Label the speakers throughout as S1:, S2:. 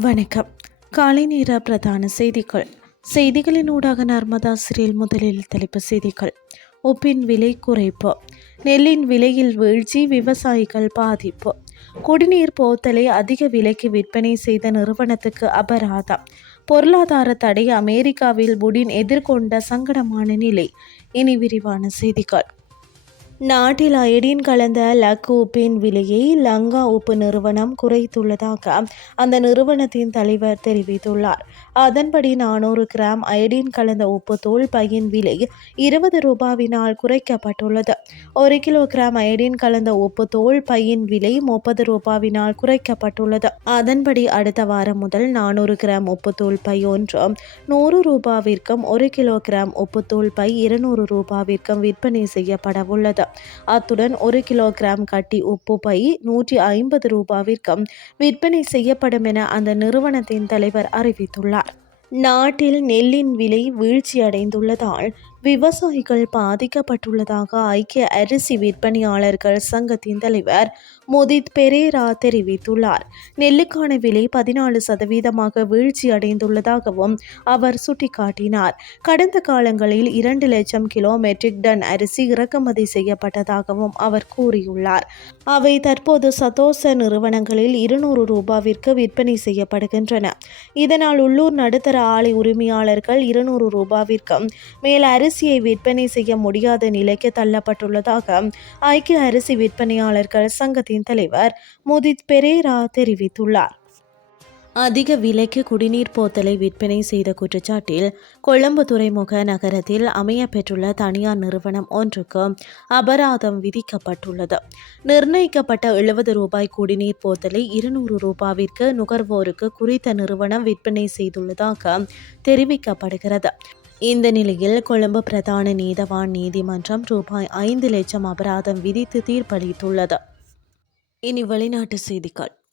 S1: வணக்கம். காலை நேர பிரதான செய்திகள். செய்திகளின் ஊடாக நர்மதா சிறில் முதலில் தலைப்பு செய்திகள். உப்பின் விலை குறைப்பு. நெல்லின் விலையில் வீழ்ச்சி விவசாயிகள் பாதிப்பு. குடிநீர் போத்தலை அதிக விலைக்கு விற்பனை செய்த நிறுவனத்துக்கு அபராதம். பொருளாதார தடை அமெரிக்காவில் புடின் எதிர்கொண்ட சங்கடமான நிலை. இனி விரிவான செய்திகள். நாட்டில் அயடின் கலந்த லக் உப்பின் விலையை லங்கா உப்பு நிறுவனம் குறைத்துள்ளதாக அந்த நிறுவனத்தின் தலைவர் தெரிவித்துள்ளார். அதன்படி நானூறு கிராம் அயடின் கலந்த உப்பு தூள் பையின் விலை இருபது ரூபாவினால் குறைக்கப்பட்டுள்ளது. ஒரு கிலோ கிராம் அயடின் கலந்த உப்பு தோல் பையின் விலை முப்பது ரூபாவினால் குறைக்கப்பட்டுள்ளது. அதன்படி அடுத்த வாரம் முதல் நானூறு கிராம் உப்புத்தூள் பை ஒன்று நூறு ரூபாவிற்கும் ஒரு கிலோ கிராம் உப்புத்தூள் பை இருநூறு ரூபாவிற்கும் விற்பனை செய்யப்படவுள்ளது. அத்துடன் ஒரு கிலோகிராம் கட்டி உப்பு பை நூற்றி ஐம்பது ரூபாவிற்கும் விற்பனை செய்யப்படும் என அந்த நிறுவனத்தின் தலைவர் அறிவித்துள்ளார். நாட்டில் நெல்லின் விலை வீழ்ச்சியடைந்துள்ளதால் விவசாயிகள் பாதிக்கப்பட்டுள்ளதாக ஐக்கிய அரிசி விற்பனையாளர்கள் சங்கத்தின் தலைவர் முதித் பெரேரா தெரிவித்துள்ளார். நெல்லுக்கான விலை பதினாலு சதவீதமாக வீழ்ச்சி அடைந்துள்ளதாகவும் அவர் சுட்டிக்காட்டினார். கடந்த காலங்களில் இரண்டு லட்சம் கிலோ மெட்ரிக் டன் அரிசி இறக்குமதி செய்யப்பட்டதாகவும் அவர் கூறியுள்ளார். அவை தற்போது சதோச நிறுவனங்களில் இருநூறு ரூபாவிற்கு விற்பனை செய்யப்படுகின்றன. இதனால் உள்ளூர் நடுத்தர ஆலை உரிமையாளர்கள் இருநூறு ரூபாவிற்கும் மேல் அரிசியை விற்பனை செய்ய முடியாத நிலைக்கு தள்ளப்பட்டுள்ளதாக ஐக்கிய அரிசி விற்பனையாளர்கள் சங்கத்தின் தலைவர் முதித் பெரேரா தெரிவித்துள்ளார். அதிக விலைக்கு குடிநீர் போத்தலை விற்பனை செய்த குற்றச்சாட்டில் கொழும்பு துறைமுக நகரத்தில் அமைய பெற்றுள்ள தனியார் நிறுவனம் ஒன்றுக்கு அபராதம் விதிக்கப்பட்டுள்ளது. நிர்ணயிக்கப்பட்ட எழுபது ரூபாய் குடிநீர் போத்தலை இருநூறு ரூபாவிற்கு நுகர்வோருக்கு குறித்த நிறுவனம் விற்பனை செய்துள்ளதாக தெரிவிக்கப்படுகிறது. இந்த நிலையில் கொழும்பு பிரதான நீதவான் நீதிமன்றம் ரூபாய் ஐந்து லட்சம் அபராதம் விதித்து தீர்ப்பளித்துள்ளது. இனி வெளிநாட்டு செய்திகள்.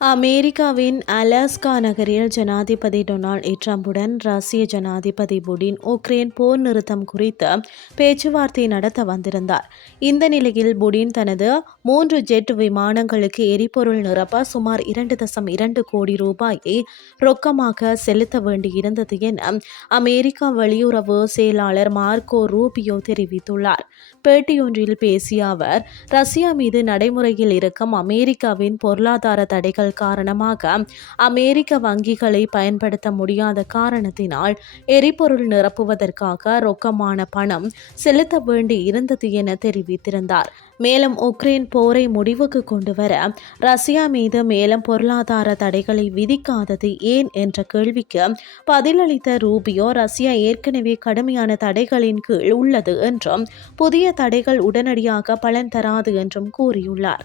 S1: அமெரிக்காவின் அலாஸ்கா நகரில் ஜனாதிபதி டொனால்ட் ட்ரம்புடன் ரஷ்ய ஜனாதிபதி புடின் உக்ரைன் போர் நிறுத்தம் குறித்து பேச்சுவார்த்தை நடத்த வந்திருந்தார். இந்த நிலையில் புடின் தனது மூன்று ஜெட் விமானங்களுக்கு எரிபொருள் நிரப்ப சுமார் இரண்டு தசம் இரண்டு கோடி ரூபாயை ரொக்கமாக செலுத்த வேண்டியிருந்தது என அமெரிக்கா வெளியுறவு செயலாளர் மார்க்கோ ரூபியோ தெரிவித்துள்ளார். பேட்டியொன்றில் பேசிய அவர் ரஷ்யா மீது நடைமுறையில் இருக்கும் அமெரிக்காவின் பொருளாதார தடைகள் காரணமாக அமெரிக்க வங்கிகளை பயன்படுத்த முடியாத காரணத்தினால் எரிபொருள் நிரப்புவதற்காக ரொக்கமான பணம் செலுத்த வேண்டி இருந்தது என தெரிவித்திருந்தார். மேலும் உக்ரைன் போரை முடிவுக்கு கொண்டு வர ரஷ்யா மீது மேலும் பொருளாதார தடைகளை விதிக்காதது ஏன் என்ற கேள்விக்கு பதிலளித்த ரூபியோ ரஷ்யா ஏற்கனவே கடுமையான தடைகளின் கீழ் உள்ளது என்றும் புதிய தடைகள் உடனடியாக பலன் தராது என்றும் கூறியுள்ளார்.